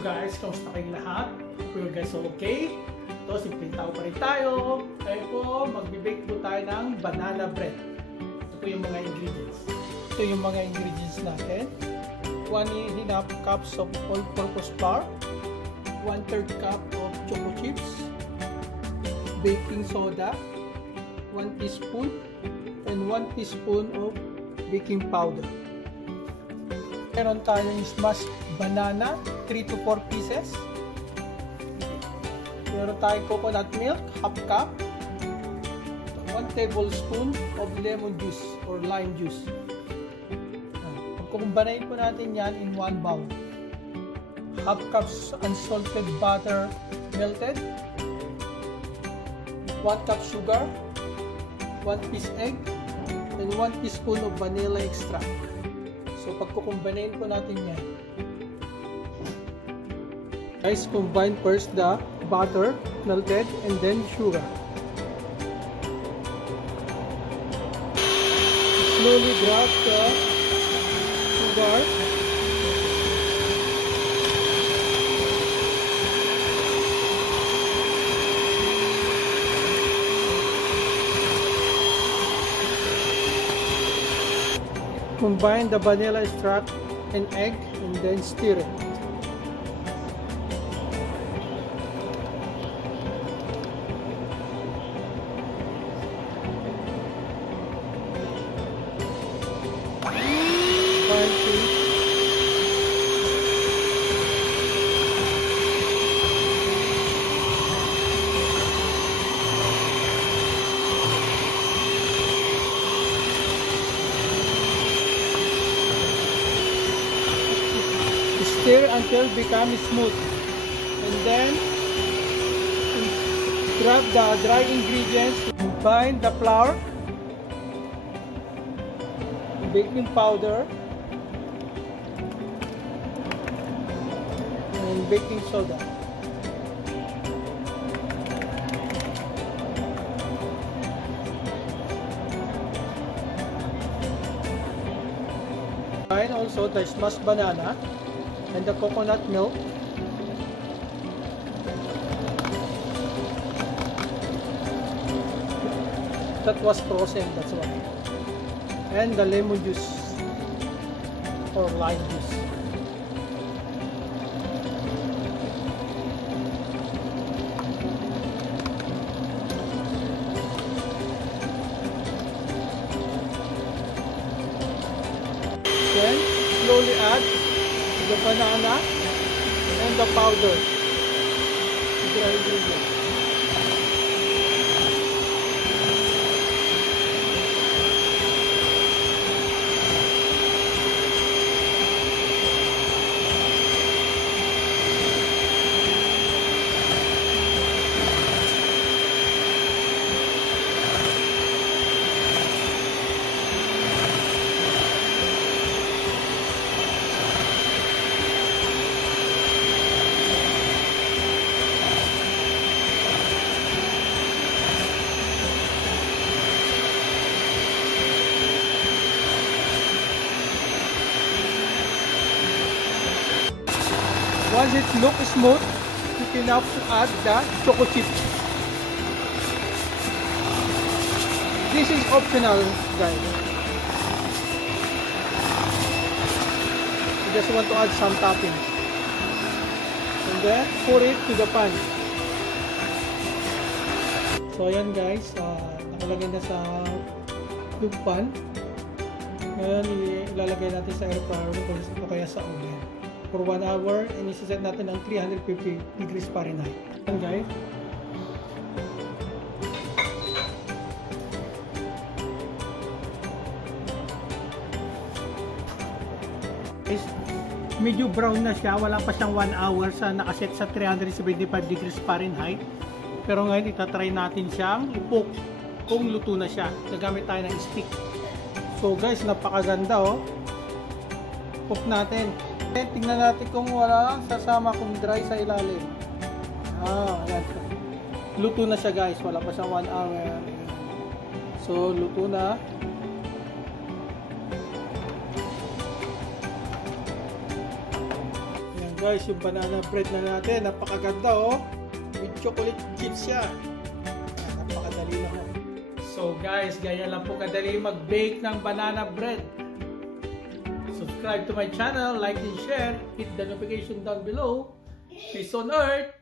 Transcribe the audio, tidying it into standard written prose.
guys, kamusta kayong lahat? Hope you guys are okay. Ito, simpleng tao pa rin tayo. Kaya po, magbibake po tayo ng banana bread. Ito po yung mga ingredients. Ito yung mga ingredients natin. 1.5 cups of all-purpose flour, 1/3 cup of choco chips, baking soda, 1 teaspoon, and 1 teaspoon of baking powder. Meron tayong smashed banana, 3 to 4 pieces. Meron tayong coconut milk, half cup. 1 tablespoon of lemon juice or lime juice. Pagkukumbanayin po natin yan in 1 bowl. Half cup unsalted butter melted. 1 cup sugar. 1 piece egg. And 1 teaspoon of vanilla extract. So, pagkukumbanayin po natin yan. Guys, combine first the butter melted and then sugar. Slowly drop the sugar. Combine the vanilla extract and egg and then stir it. Stir until it becomes smooth, and then grab the dry ingredients. Combine the flour, baking powder, and baking soda. Combine also the smashed banana and the coconut milk. That was frozen, that's why. And the lemon juice or lime juice. Then slowly add the banana and the powder, the ingredients. Once it looks smooth, you can now add the choco chips. This is optional, guys. You just want to add some toppings. And then pour it to the pan. So ayan guys, nakalagay na sa tube pan. Ngayon ilalagay natin sa air fryer o kaya sa oven for 1 hour, and isiset natin ng 350 degrees Fahrenheit. Ayan guys. Medyo brown na siya, wala pa siyang 1 hour sa nakaset sa 375 degrees Fahrenheit. Pero ngayon itatry natin siyang i-poke kung luto na siya. Gagamit tayo ng stick. So guys, napakaganda oh. Poke natin. Tingnan natin kung wala sasama kung dry sa ilalim. Ayan. Luto na siya guys, wala pa siyang 1 hour. So luto na. Ayan Guys, yung banana bread na natin, napakaganda oh. With chocolate chips siya. Napakadali naman. So guys, gaya lang po kadali mag-bake ng banana bread. Subscribe to my channel, like and share, hit the notification down below. Peace on earth!